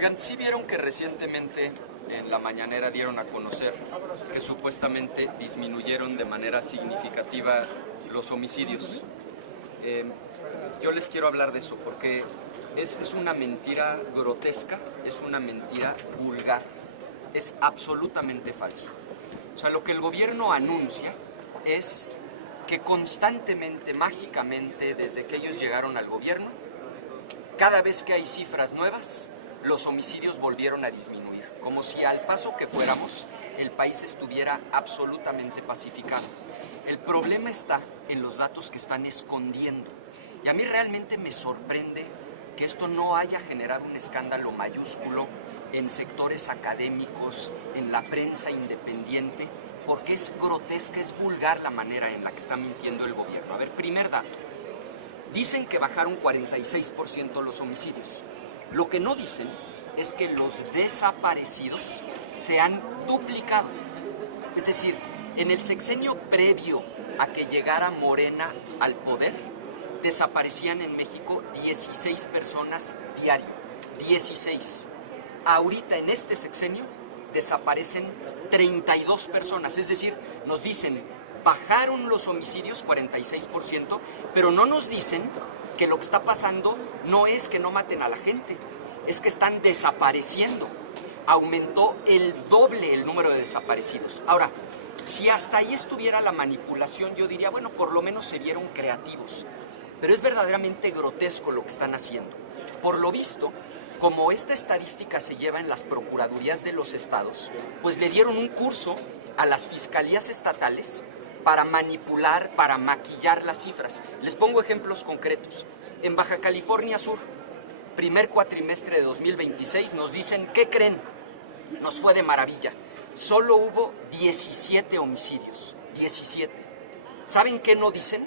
Oigan, ¿sí vieron que recientemente en la mañanera dieron a conocer que supuestamente disminuyeron de manera significativa los homicidios? Yo les quiero hablar de eso porque es una mentira grotesca, es una mentira vulgar, es absolutamente falso. O sea, lo que el gobierno anuncia es que constantemente, mágicamente, desde que ellos llegaron al gobierno, cada vez que hay cifras nuevas, los homicidios volvieron a disminuir, como si al paso que fuéramos, el país estuviera absolutamente pacificado. El problema está en los datos que están escondiendo. Y a mí realmente me sorprende que esto no haya generado un escándalo mayúsculo en sectores académicos, en la prensa independiente, porque es grotesca, es vulgar la manera en la que está mintiendo el gobierno. A ver, primer dato. Dicen que bajaron 46% los homicidios. Lo que no dicen es que los desaparecidos se han duplicado. Es decir, en el sexenio previo a que llegara Morena al poder, desaparecían en México 16 personas diario. 16. Ahorita en este sexenio desaparecen 32 personas. Es decir, nos dicen, bajaron los homicidios 46%, pero no nos dicen que lo que está pasando no es que no maten a la gente, es que están desapareciendo. Aumentó el doble el número de desaparecidos. Ahora, si hasta ahí estuviera la manipulación, yo diría, bueno, por lo menos se vieron creativos. Pero es verdaderamente grotesco lo que están haciendo. Por lo visto, como esta estadística se lleva en las procuradurías de los estados, pues le dieron un curso a las fiscalías estatales para manipular, para maquillar las cifras. Les pongo ejemplos concretos. En Baja California Sur, primer cuatrimestre de 2026, nos dicen, ¿qué creen? Nos fue de maravilla. Solo hubo 17 homicidios. 17. ¿Saben qué no dicen?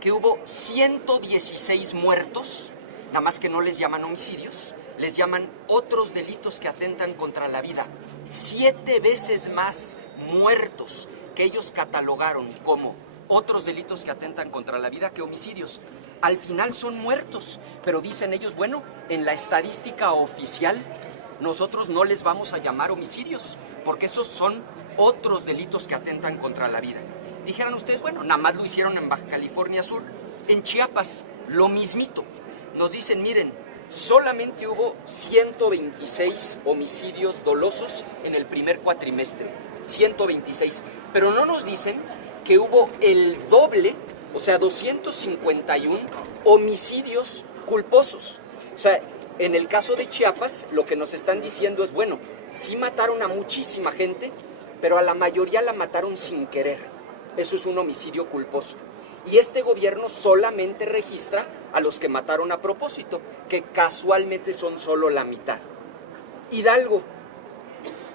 Que hubo 116 muertos, nada más que no les llaman homicidios, les llaman otros delitos que atentan contra la vida. 7 veces más muertos que ellos catalogaron como otros delitos que atentan contra la vida que homicidios. Al final son muertos, pero dicen ellos, bueno, en la estadística oficial nosotros no les vamos a llamar homicidios, porque esos son otros delitos que atentan contra la vida. Dijeran ustedes, bueno, nada más lo hicieron en Baja California Sur. En Chiapas, lo mismito. Nos dicen, miren, solamente hubo 126 homicidios dolosos en el primer cuatrimestre. 126. Pero no nos dicen que hubo el doble, o sea, 251 homicidios culposos. O sea, en el caso de Chiapas, lo que nos están diciendo es, bueno, sí mataron a muchísima gente, pero a la mayoría la mataron sin querer. Eso es un homicidio culposo. Y este gobierno solamente registra a los que mataron a propósito, que casualmente son solo la mitad. Hidalgo,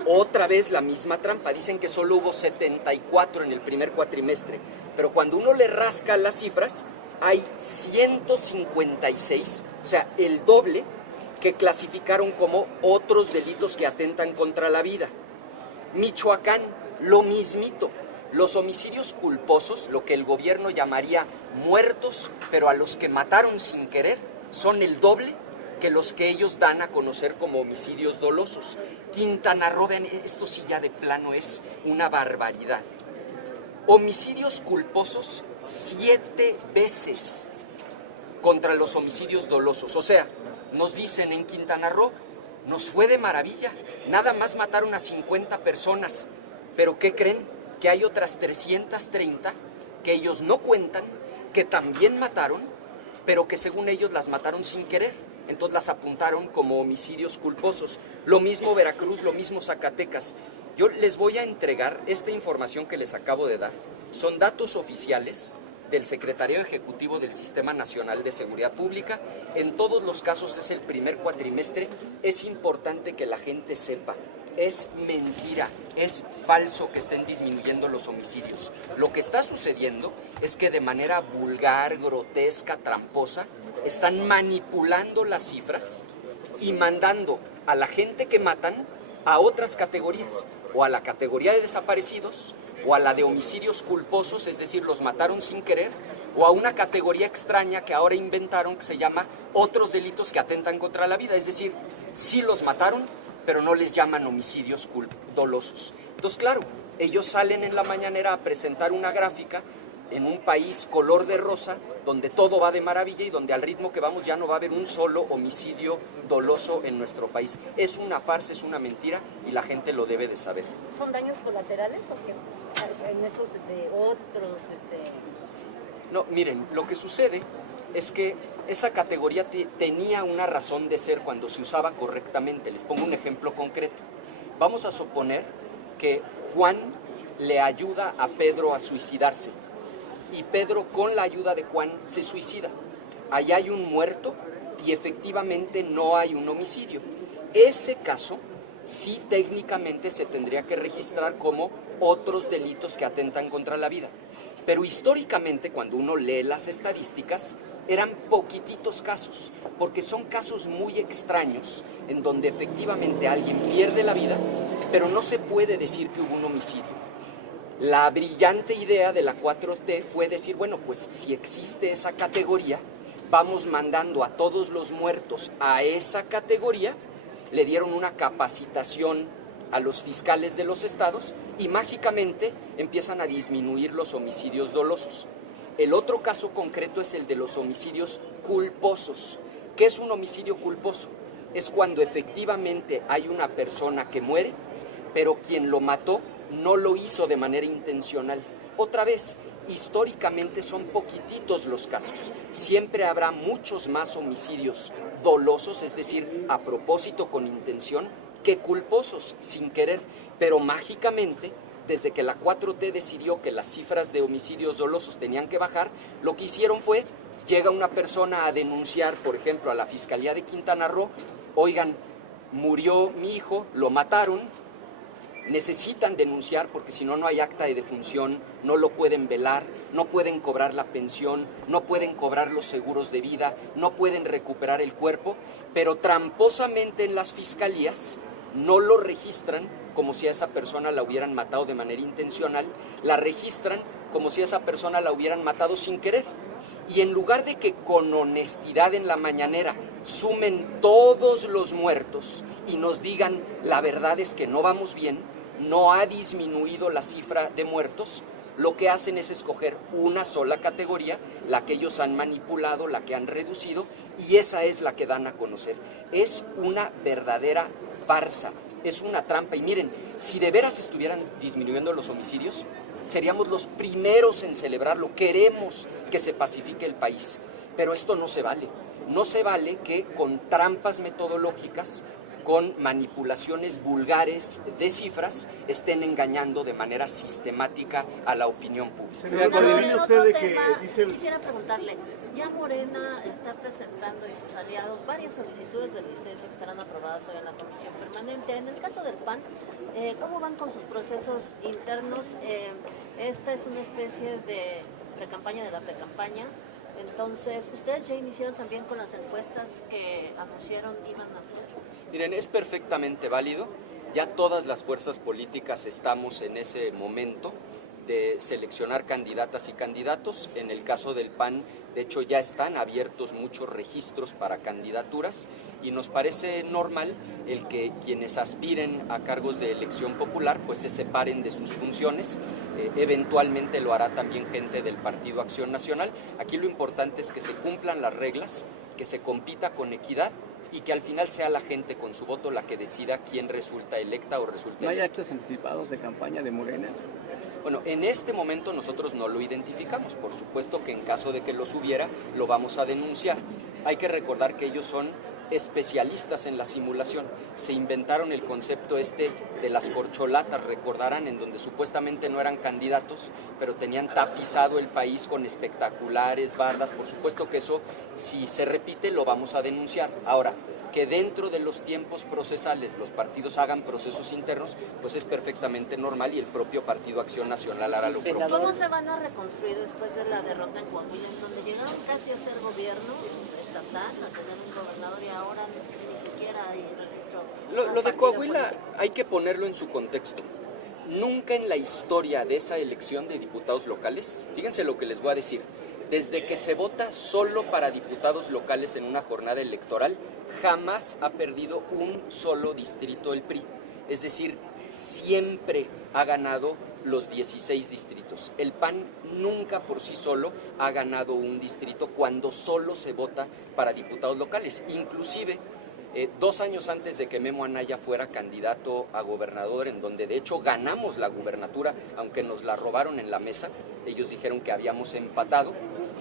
otra vez la misma trampa. Dicen que solo hubo 74 en el primer cuatrimestre, pero cuando uno le rasca las cifras, hay 156, o sea, el doble, que clasificaron como otros delitos que atentan contra la vida. Michoacán, lo mismito. Los homicidios culposos, lo que el gobierno llamaría muertos, pero a los que mataron sin querer, son el doble que los que ellos dan a conocer como homicidios dolosos. Quintana Roo, vean, esto sí ya de plano es una barbaridad. Homicidios culposos 7 veces contra los homicidios dolosos. O sea, nos dicen en Quintana Roo, nos fue de maravilla, nada más mataron a 50 personas, pero ¿qué creen? Que hay otras 330 que ellos no cuentan, que también mataron, pero que según ellos las mataron sin querer. Entonces las apuntaron como homicidios culposos. Lo mismo Veracruz, lo mismo Zacatecas. Yo les voy a entregar esta información que les acabo de dar. Son datos oficiales del Secretariado Ejecutivo del Sistema Nacional de Seguridad Pública. En todos los casos es el primer cuatrimestre. Es importante que la gente sepa. Es mentira, es falso que estén disminuyendo los homicidios. Lo que está sucediendo es que de manera vulgar, grotesca, tramposa, están manipulando las cifras y mandando a la gente que matan a otras categorías, o a la categoría de desaparecidos, o a la de homicidios culposos, es decir, los mataron sin querer, o a una categoría extraña que ahora inventaron que se llama otros delitos que atentan contra la vida. Es decir, sí los mataron, pero no les llaman homicidios dolosos. Entonces, claro, ellos salen en la mañanera a presentar una gráfica en un país color de rosa, donde todo va de maravilla y donde al ritmo que vamos ya no va a haber un solo homicidio doloso en nuestro país. Es una farsa, es una mentira y la gente lo debe de saber. ¿Son daños colaterales o qué? En esos otros? No, miren, lo que sucede es que esa categoría tenía una razón de ser cuando se usaba correctamente. Les pongo un ejemplo concreto. Vamos a suponer que Juan le ayuda a Pedro a suicidarse y Pedro, con la ayuda de Juan, se suicida. Allá hay un muerto y efectivamente no hay un homicidio. Ese caso sí técnicamente se tendría que registrar como otros delitos que atentan contra la vida. Pero históricamente, cuando uno lee las estadísticas, eran poquititos casos, porque son casos muy extraños en donde efectivamente alguien pierde la vida, pero no se puede decir que hubo un homicidio. La brillante idea de la 4T fue decir, bueno, pues si existe esa categoría, vamos mandando a todos los muertos a esa categoría. Le dieron una capacitación a los fiscales de los estados y mágicamente empiezan a disminuir los homicidios dolosos. El otro caso concreto es el de los homicidios culposos. ¿Qué es un homicidio culposo? Es cuando efectivamente hay una persona que muere, pero quien lo mató no lo hizo de manera intencional. Otra vez, históricamente son poquititos los casos. Siempre habrá muchos más homicidios dolosos, es decir, a propósito, con intención, que culposos, sin querer. Pero mágicamente, desde que la 4T decidió que las cifras de homicidios dolosos tenían que bajar, lo que hicieron fue, llega una persona a denunciar, por ejemplo, a la Fiscalía de Quintana Roo, oigan, murió mi hijo, lo mataron, necesitan denunciar porque si no, no hay acta de defunción, no lo pueden velar, no pueden cobrar la pensión, no pueden cobrar los seguros de vida, no pueden recuperar el cuerpo, pero tramposamente en las fiscalías no lo registran como si a esa persona la hubieran matado de manera intencional, la registran como si a esa persona la hubieran matado sin querer. Y en lugar de que con honestidad en la mañanera sumen todos los muertos y nos digan la verdad es que no vamos bien, no ha disminuido la cifra de muertos, lo que hacen es escoger una sola categoría, la que ellos han manipulado, la que han reducido, y esa es la que dan a conocer. Es una verdadera farsa, es una trampa. Y miren, si de veras estuvieran disminuyendo los homicidios, seríamos los primeros en celebrarlo. Queremos que se pacifique el país, pero esto no se vale. No se vale que con trampas metodológicas, con manipulaciones vulgares de cifras, estén engañando de manera sistemática a la opinión pública. Quisiera preguntarle, ya Morena está presentando y sus aliados varias solicitudes de licencia que serán aprobadas hoy en la Comisión Permanente. En el caso del PAN, ¿cómo van con sus procesos internos? Esta es una especie de precampaña de la precampaña. Entonces, ¿ustedes ya iniciaron también con las encuestas que anunciaron iban a hacer? Miren, es perfectamente válido. Ya todas las fuerzas políticas estamos en ese momento de seleccionar candidatas y candidatos. En el caso del PAN, de hecho, ya están abiertos muchos registros para candidaturas y nos parece normal el que quienes aspiren a cargos de elección popular pues se separen de sus funciones. Eventualmente lo hará también gente del Partido Acción Nacional. Aquí lo importante es que se cumplan las reglas, que se compita con equidad y que al final sea la gente con su voto la que decida quién resulta electa o resulta ¿No hay electa. actos anticipados de campaña de Morena? Bueno, en este momento nosotros no lo identificamos. Por supuesto que en caso de que los hubiera, lo vamos a denunciar. Hay que recordar que ellos son especialistas en la simulación. Se inventaron el concepto de las corcholatas, recordarán, en donde supuestamente no eran candidatos, pero tenían tapizado el país con espectaculares, bardas. Por supuesto que eso, si se repite, lo vamos a denunciar. Ahora, que dentro de los tiempos procesales los partidos hagan procesos internos, pues es perfectamente normal y el propio Partido Acción Nacional hará lo propio. ¿Cómo se van a reconstruir después de la derrota en Coahuila, en donde llegaron casi a ser gobierno estatal, a tener un gobernador y ahora ni siquiera hay registro? Lo de Coahuila hay que ponerlo en su contexto. Nunca en la historia de esa elección de diputados locales, fíjense lo que les voy a decir, Desde que se vota solo para diputados locales en una jornada electoral, jamás ha perdido un solo distrito el PRI. Es decir, siempre ha ganado los 16 distritos. El PAN nunca por sí solo ha ganado un distrito cuando solo se vota para diputados locales. Inclusive, 2 años antes de que Memo Anaya fuera candidato a gobernador, en donde de hecho ganamos la gubernatura, aunque nos la robaron en la mesa, ellos dijeron que habíamos empatado,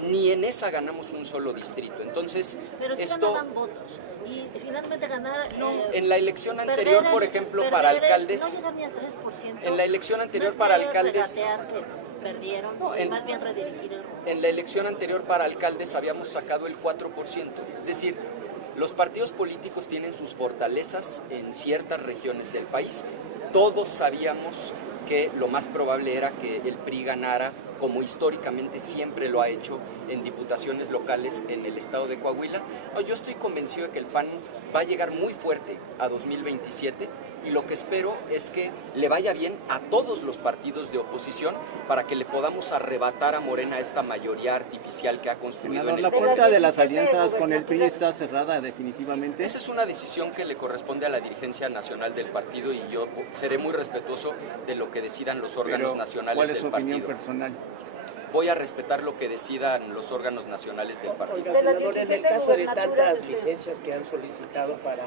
ni en esa ganamos un solo distrito. Entonces, pero sí esto... ganaban votos. Y finalmente ganar... en la elección anterior, por ejemplo, para alcaldes... No llegan ni al 3%. En la elección anterior no para es alcaldes... que perdieron, No, más bien redirigir el rumbo. En la elección anterior para alcaldes habíamos sacado el 4%. Es decir, los partidos políticos tienen sus fortalezas en ciertas regiones del país. Todos sabíamos que lo más probable era que el PRI ganara, como históricamente siempre lo ha hecho en diputaciones locales en el estado de Coahuila. No, yo estoy convencido de que el PAN va a llegar muy fuerte a 2027 y lo que espero es que le vaya bien a todos los partidos de oposición para que le podamos arrebatar a Morena esta mayoría artificial que ha construido Senador, en ¿la el puerta de las alianzas con el PRI está cerrada definitivamente? Esa es una decisión que le corresponde a la dirigencia nacional del partido y yo seré muy respetuoso de lo que decidan los órganos nacionales ¿cuál es del su partido. opinión personal? Voy a respetar lo que decidan los órganos nacionales del partido. Oiga, senador, en el caso de tantas licencias que han solicitado para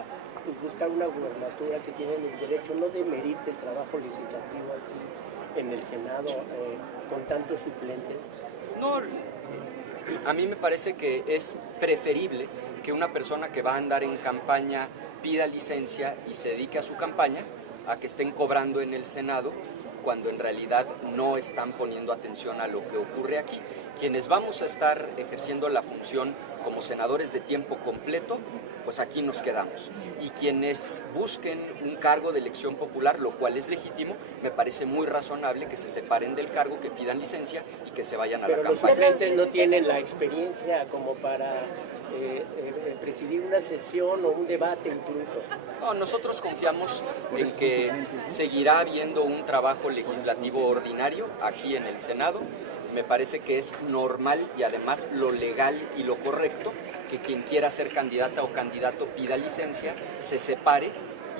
buscar una gubernatura que tienen el derecho, ¿no demerite el trabajo legislativo aquí en el Senado con tantos suplentes? No, a mí me parece que es preferible que una persona que va a andar en campaña pida licencia y se dedique a su campaña a que estén cobrando en el Senado cuando en realidad no están poniendo atención a lo que ocurre aquí. Quienes vamos a estar ejerciendo la función como senadores de tiempo completo, pues aquí nos quedamos. Y quienes busquen un cargo de elección popular, lo cual es legítimo, me parece muy razonable que se separen del cargo, que pidan licencia y que se vayan a la campaña. Pero los suplentes no tienen la experiencia como para presidir una sesión o un debate incluso. No, nosotros confiamos en que seguirá habiendo un trabajo legislativo ordinario aquí en el Senado. Me parece que es normal y además lo legal y lo correcto que quien quiera ser candidata o candidato pida licencia, se separe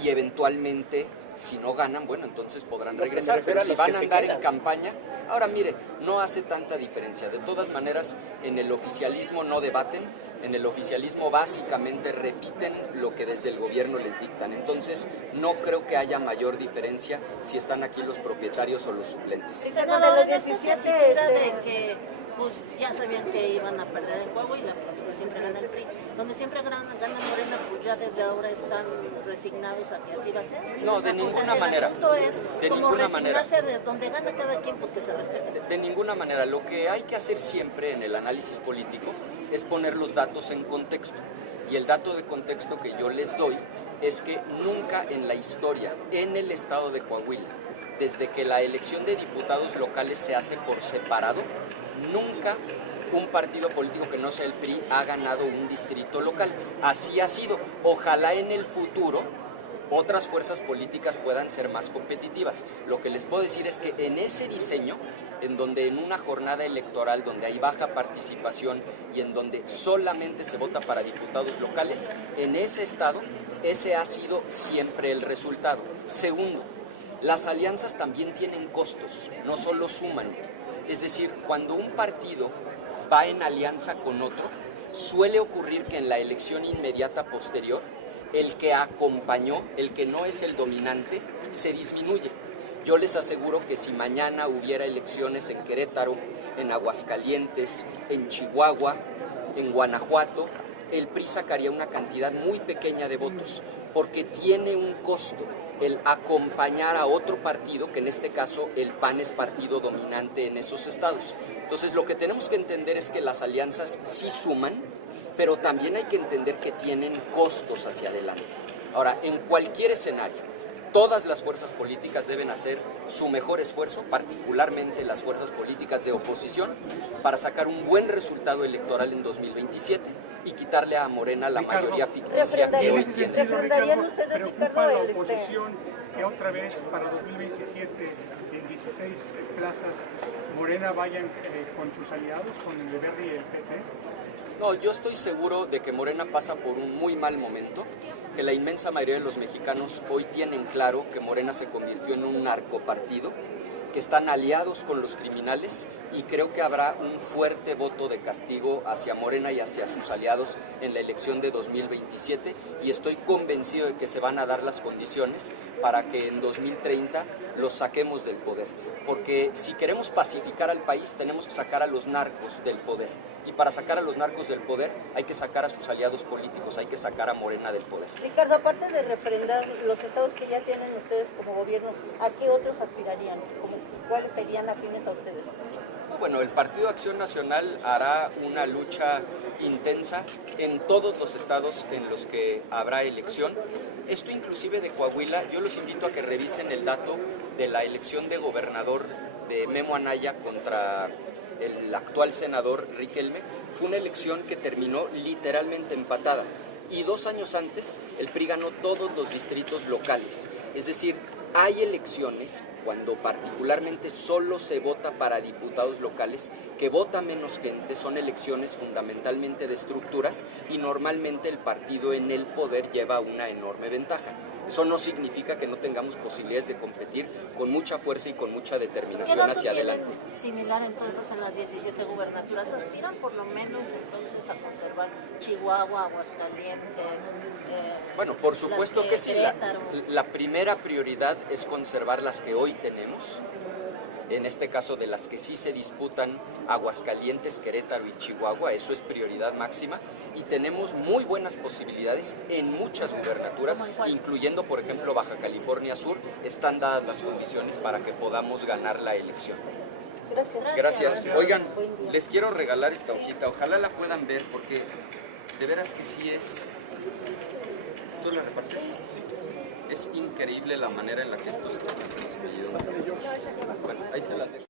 y eventualmente, si no ganan, bueno, entonces podrán regresar, pero si van a andar en campaña, ahora mire, no hace tanta diferencia. De todas maneras, en el oficialismo no debaten, en el oficialismo básicamente repiten lo que desde el gobierno les dictan. Entonces, no creo que haya mayor diferencia si están aquí los propietarios o los suplentes. Senador, en esta tesitura de que pues ya sabían que iban a perder en Coahuila, porque siempre gana el PRI, donde siempre gana Morena, pues ya desde ahora están resignados a que así va a ser. No, de ninguna manera. El asunto es de como ninguna manera. resignarse de donde gana cada quien, pues que se respete. De ninguna manera. Lo que hay que hacer siempre en el análisis político es poner los datos en contexto. Y el dato de contexto que yo les doy es que nunca en la historia, en el estado de Coahuila, desde que la elección de diputados locales se hace por separado, nunca un partido político que no sea el PRI ha ganado un distrito local. Así ha sido. Ojalá en el futuro otras fuerzas políticas puedan ser más competitivas. Lo que les puedo decir es que en ese diseño, en donde en una jornada electoral donde hay baja participación y en donde solamente se vota para diputados locales, en ese estado, ese ha sido siempre el resultado. Segundo, las alianzas también tienen costos, no solo suman. Es decir, cuando un partido va en alianza con otro, suele ocurrir que en la elección inmediata posterior, el que acompañó, el que no es el dominante, se disminuye. Yo les aseguro que si mañana hubiera elecciones en Querétaro, en Aguascalientes, en Chihuahua, en Guanajuato, el PRI sacaría una cantidad muy pequeña de votos, porque tiene un costo el acompañar a otro partido, que en este caso el PAN es partido dominante en esos estados. Entonces lo que tenemos que entender es que las alianzas sí suman, pero también hay que entender que tienen costos hacia adelante. Ahora, en cualquier escenario, todas las fuerzas políticas deben hacer su mejor esfuerzo, particularmente las fuerzas políticas de oposición, para sacar un buen resultado electoral en 2027 y quitarle a Morena la mayoría ficticia que hoy tiene. ¿Refrendarían ustedes, Ricardo, la oposición que otra vez para 2027 en 16 plazas Morena vayan con sus aliados, con el Verde y el PT? No, yo estoy seguro de que Morena pasa por un muy mal momento, que la inmensa mayoría de los mexicanos hoy tienen claro que Morena se convirtió en un narcopartido, que están aliados con los criminales y creo que habrá un fuerte voto de castigo hacia Morena y hacia sus aliados en la elección de 2027 y estoy convencido de que se van a dar las condiciones para que en 2030 los saquemos del poder. Porque si queremos pacificar al país tenemos que sacar a los narcos del poder y para sacar a los narcos del poder hay que sacar a sus aliados políticos, hay que sacar a Morena del poder. Ricardo, aparte de refrendar los estados que ya tienen ustedes como gobierno, ¿a qué otros aspirarían? ¿Cuáles serían afines a ustedes? Bueno, el Partido Acción Nacional hará una lucha intensa en todos los estados en los que habrá elección. Esto inclusive de Coahuila, yo los invito a que revisen el dato de la elección de gobernador de Memo Anaya contra el actual senador Riquelme. Fue una elección que terminó literalmente empatada y 2 años antes el PRI ganó todos los distritos locales. Es decir, hay elecciones cuando particularmente solo se vota para diputados locales, que vota menos gente, son elecciones fundamentalmente de estructuras y normalmente el partido en el poder lleva una enorme ventaja. Eso no significa que no tengamos posibilidades de competir con mucha fuerza y con mucha determinación hacia adelante. Similar entonces en las 17 gubernaturas, aspiran por lo menos entonces a conservar Chihuahua, Aguascalientes. Bueno, por supuesto que sí. La primera prioridad es conservar las que hoy tenemos. En este caso de las que sí se disputan Aguascalientes, Querétaro y Chihuahua, eso es prioridad máxima y tenemos muy buenas posibilidades en muchas gubernaturas, incluyendo por ejemplo Baja California Sur, están dadas las condiciones para que podamos ganar la elección. Gracias. Oigan, les quiero regalar esta hojita, ojalá la puedan ver porque de veras que sí es... ¿Tú la repartes? Es increíble la manera en la que estos apellidos...